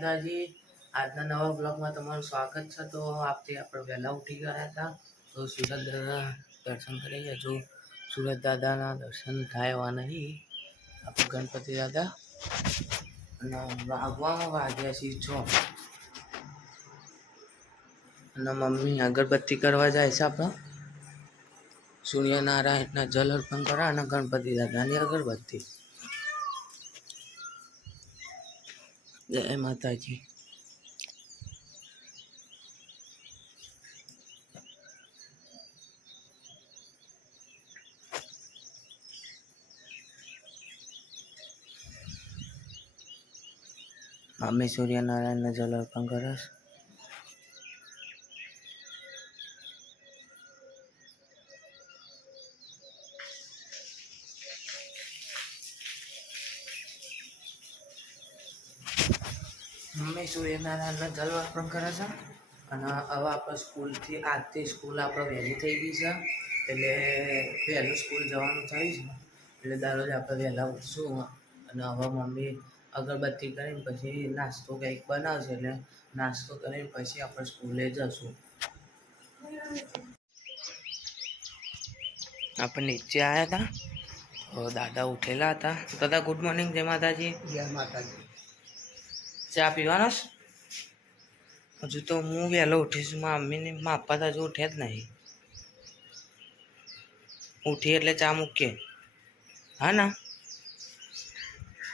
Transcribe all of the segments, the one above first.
માતાજી આજના નવા બ્લોગમાં તમારું સ્વાગત છે. તો આપથી આપણે વહેલા ઉઠી ગયા હતા. તો સુરત દાદા દર્શન કરી જજો સુરત દાદાના દર્શન થાય એવા નહીં. આપણે ગણપતિ દાદા અને વાગવામાં વાગ્યા છે છો. અને મમ્મી અગરબત્તી કરવા જાય છે આપણે. સૂર્યનારાયણના જલ અર્પણ કરા અને ગણપતિ દાદાની અગરબત્તી. જય માતાજી અમે સૂર્યનારાયણને જલ અર્પણ કરે મમ્મી સૂર્યનારાયણને જલ અર્પણ કરે છે? અને હવે આપણે સ્કૂલથી આજથી સ્કૂલ આપણે વહેલી થઈ ગઈ છે. એટલે વહેલું સ્કૂલ જવાનું થયું છે. એટલે દરરોજ આપણે વહેલા ઉઠશું. અને હવે મમ્મી અગરબત્તી કરીને પછી નાસ્તો કંઈક બનાવશે. એટલે નાસ્તો કરીને પછી આપણે સ્કૂલે જશું. આપણે નીચે આવ્યા હતા. દાદા ઉઠેલા હતા. દાદા ગુડ મોર્નિંગ જય માતાજી. જય માતાજી. ચા પીવાનો છે? હજુ તો હું વહેલો ઉઠીશ મારા મમ્મીને મારા પપ્પા તો હજુ ઉઠ્યા જ નહીં. ઉઠી એટલે ચા મૂકીએ. હા ના?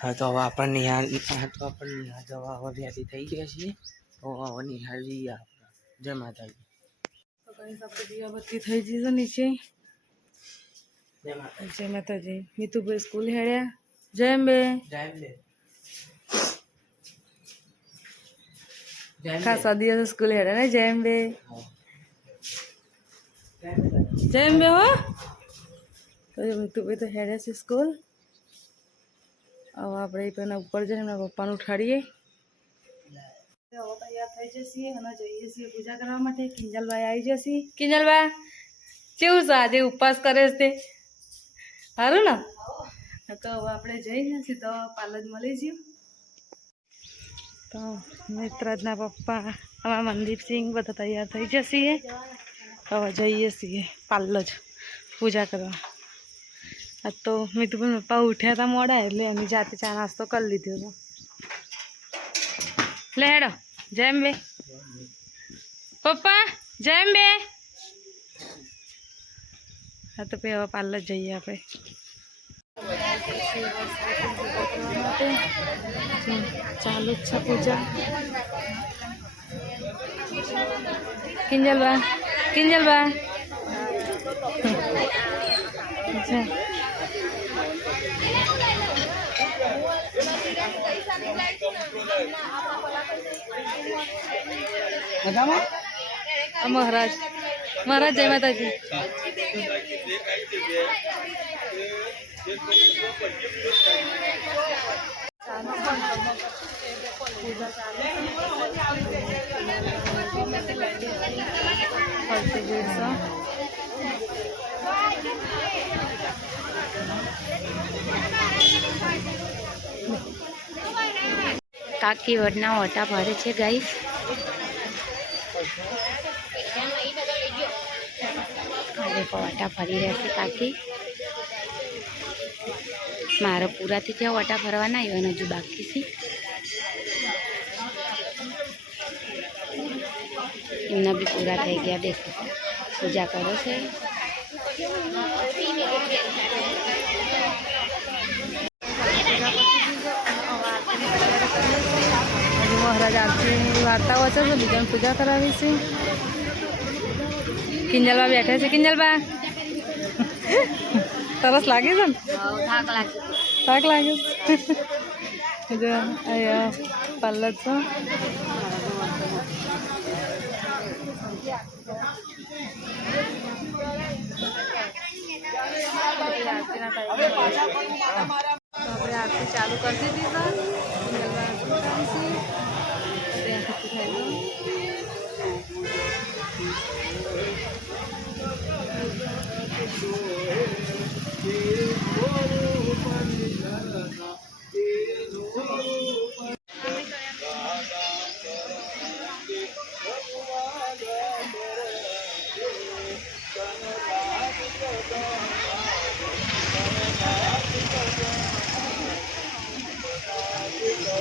હા તો હવે આપણે નિહાળ હા તો આપણે નિહાળ જવા હવે વ્યાધી થઈ ગયા છીએ. તો હવે નિહાળ આપણે. જય માતાજી. તો કઈ આપણે દીવાબત્તી થઈ ગઈ છે નીચે. જય માતાજી. નીતુભાઈ સ્કૂલ હેડ્યા. જય અંબે. લે જય અંબે. ખાસા દિવસ સ્કૂલ હેડે ને જેમ બે જેમ બે હો. તો મીતુભાઈ તો હેડે છે સ્કૂલ. હવે આપણે પેલા ઉપર જઈને એમના પપ્પાને ઉઠાડીએ. હવે તૈયાર થઈ જશે અને જઈએ છીએ પૂજા કરવા માટે. કિંજલભાઈ આવી જશે. કિંજલભાઈ કેવું છે આજે ઉપવાસ કરે છે તે? સારું ને? તો હવે આપણે જઈને સીધો પાર્લર મળી છીએ તો મિત્રજના પપ્પા અમારા મનદીપસિંહ બધા તૈયાર થઈ જશે હવે જઈએ છીએ પાર્લર પૂજા કરવા આ તો મિતુભાઈ પપ્પા ઉઠ્યા હતા મોડા એટલે એની જાતે ચા નાસ્તો કરી લીધો હતો લે હેડો જેમ બે પપ્પા જેમ બે હા તો પછી હવે પાર્લર જઈએ આપણે ચાલુ જ છે પૂજા કિંજલબા કિંજલબા અચ્છા આ મહારાજ મહારાજ જય માતાજી ફરતી દિવસો કાકી વડના ઓટા ભરે છે ગાઈસ દેખો ઓટા ભરી રહેશે કાકી મારો પૂરાથી ત્યાં ઓટા ભરવાના આવ્યા હજુ બાકી છે. એમના બી પૂરા થઈ ગયા દેખો પૂજા કરો છે. હજુ મહારાજ આરતીની વાર્તા વાંચે છે બીજાને પૂજા કરાવી છે કિંજલબા બેઠા છે, કિંજલબા. તરસ લાગે છે ને? થાક લાગે. છે? જો અહીંયા પાર્લર છો. આપણે આરતી ચાલુ કરી દીધી છે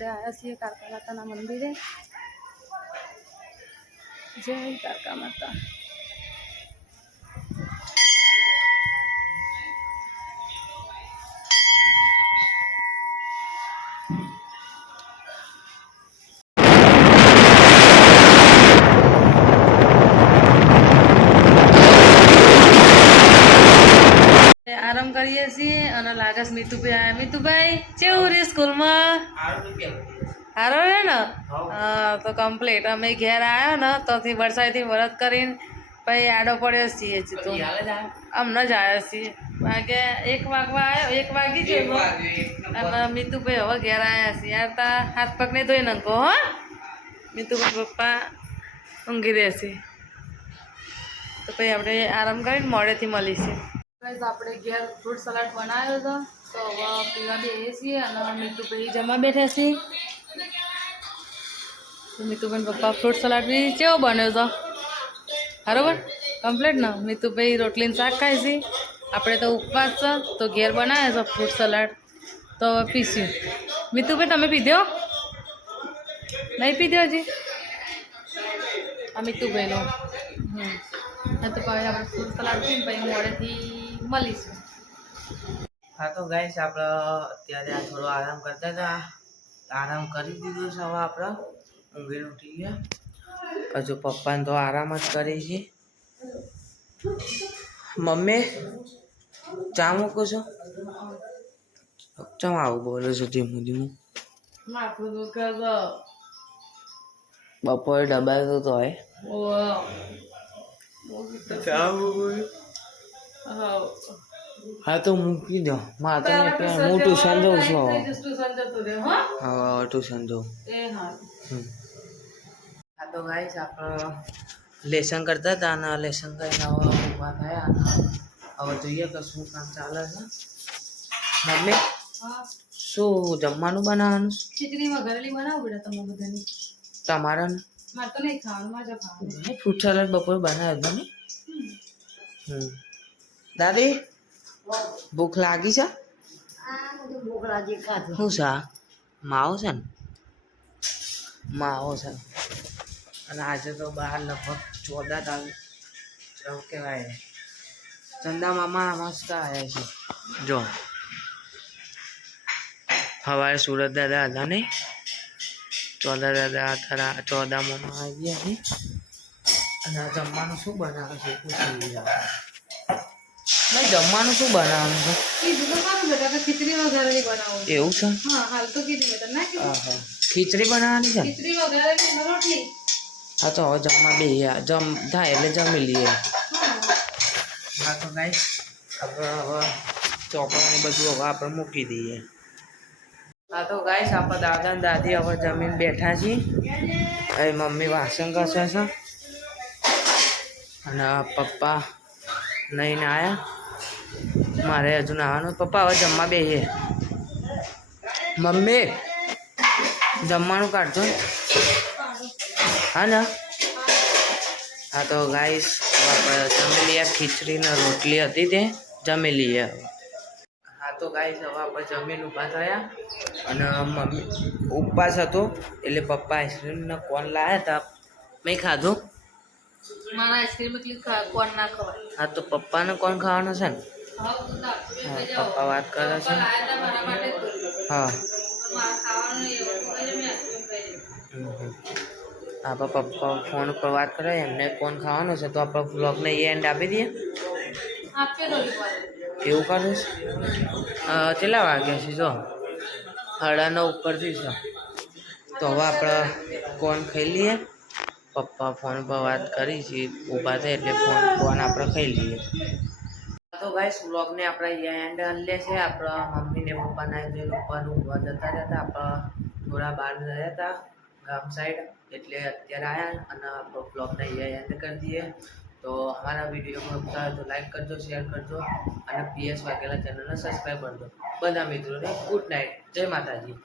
આપણે આવ્યા છીએ કારકા માતાના મંદિરે જય કારકા માતા આરામ કરીએ છીએ અને લાગે છે મીતુભાઈ મીતુભાઈ કેવું રે સ્કૂલમાં? સારો રે ને? હા. તો કમ્પ્લીટ અમે ઘેર આવ્યા ને તોથી વરસાદથી વરત કરીને પછી આડો પડ્યો છીએ તો. અમને જ આવ્યા છીએ. વાગે એક વાગવા આવ્યો એક વાગી ગયો અને મીતુભાઈ હવે ઘેર આવ્યા છીએ. યાર તા હાથ પગને ધોઈ નંકો હો. મીતુભાઈ પપ્પા ઊંઘી રહેશે તો પછી આપણે આરામ કરીને મોડેથી મળીશું. આપણે ઘેર ફ્રૂટ સલાડ બનાવ્યો હતો. તો પીવા બેસીએ છીએ અને મીતુભાઈ જમવા બેઠા છીએ. તો પપ્પા ફ્રૂટ સલાડ બી કેવો બન્યો તો? બરાબર? કમ્પ્લીટ ને? મીતુભાઈ રોટલીનું શાક છે. આપણે તો ઉપવાસ છે, તો ઘેર બનાવે છે ફ્રૂટ સલાડ તો હવે પીસ્યું મીતુભાઈ તમે પીધો? નહીં પીધો હજી? આ મીતુભાઈનો હમ. તો પછી આપણે ફ્રૂટ સલાડ પીને પછી મોડેથી મળીશું. હા તો ગાઈસ આપણે અત્યારે આ થોડો આરામ કરતા હતા. આરામ કરી દીધો છે હવે આપણે. ઊંઘી ઉઠી ગયા. હજુ પપ્પાને તો આરામ જ કરી છે. મમ્મી ચા મૂકો છો? ચમ આવું બોલો છો ધીમું ધીમું? તો બપોરે ડબાયો તો હોય હા. તો મૂકી દો માં તો નહીં પીવાનું. હું ટ્યુશન જઉં છું હો. જઉં એ હા. હા તો ગાઈસ આપણે લેસન કરતા હતા અને લેસન કરીને હવે ઊભા થયા અને હવે જોઈએ કે શું કામ ચાલે છે. મમ્મી શું જમવાનું બનાવવાનું ખીચડીમાં ઘરેલી બનાવો બેટા તમે બધાની. તમારા ને? મારે તો નહીં ખાવાનું મારે ખાવાનું ફ્રૂટ સલાડ બપોરે બનાવ્યો હતો હમ. દાદી? ભૂખ લાગી છે શું છે આ? માવો છે ને માવો છે અને આજે તો બહાર લગભગ ચોદા તારીખ એવું કહેવાય ચંદા મામા મસ્ત આવ્યા છે જો સવારે સુરત દાદા હતા ને ચોદા દાદા અત્યારે ચોદા મામા આવી ગયા છે અને આ જમવાનું શું બનાવે છે? એ પૂછી નહીં જમવાનું શું બનાવવાનું છે? કીધું તો ખરું બેટા કે ખીચડી વઘારેલી બનાવો એવું છે? હા હાલ તો કીધું બેટા ના કીધું ખીચડી બનાવવાની છે? ખીચડી વઘારેલી રોટલી. હા તો હવે જમવા બે જમ થાય એટલે જમી લઈએ. હા તો ગાઈસ આપણે હવે ચોપડાને બધું હવે આપણે મૂકી દઈએ. હા તો ગાઈસ આપણે દાદા ને દાદી હવે જમીન બેઠા છીએ એ મમ્મી વાસણ ઘસે છે. અને પપ્પા નહીં આવ્યા મારે હજુ નાવાનું પપ્પા હવે જમવા બેસીએ મમ્મી. જમવાનું કાઢજો. ને. હા ને? હા તો ગાઈસ જમી લઈએ. ખીચડી ને રોટલી હતી તે. જમી લઈએ હા તો ગાઈસ હવે આપણે જમીન ઊભા થયા. અને મમ્મી ઉપવાસ હતો. એટલે પપ્પા આઈસ્ક્રીમનો કોન લાવ્યા હતા? મેં ખાધું. મારા આઈસ્ક્રીમ કોન ના ખવાય. હા તો પપ્પાને કોણ ખાવાનું છે ને? પપ્પા વાત કરે છે. હા. આપણે પપ્પા ફોન ઉપર વાત કરે એમને કોણ ખાવાનું છે તો આપણે બ્લોગને એ એન્ડ આપી દઈએ. એવું કરું કેટલા વાગ્યા છે જો? સાડા ઉપરથી છે. તો હવે આપણે કોણ ખાઈ લઈએ? પપ્પા ફોન પર વાત કરી છે ઊભા થાય એટલે ફોન ફોન આપણે ખાઈ લઈએ. તો ગાઈસ વ્લોગને આપણે એન્ડ લે છે આપણા મમ્મી ને પપ્પાના જે ઉપર ઊભા જતા રહેતા. આપણા થોડા બહાર રહ્યા હતા ગામ સાઈડ એટલે અત્યારે આવ્યા અને આપણો વ્લોગને અહીંયા એન્ડ કરી દઈએ. તો અમારા વીડિયો ગમતા હોય તો લાઈક કરજો શેર કરજો અને પીએસ વાઘેલા ચેનલને સબસ્ક્રાઈબ કરજો. બધા મિત્રોને ગુડ નાઇટ જય માતાજી.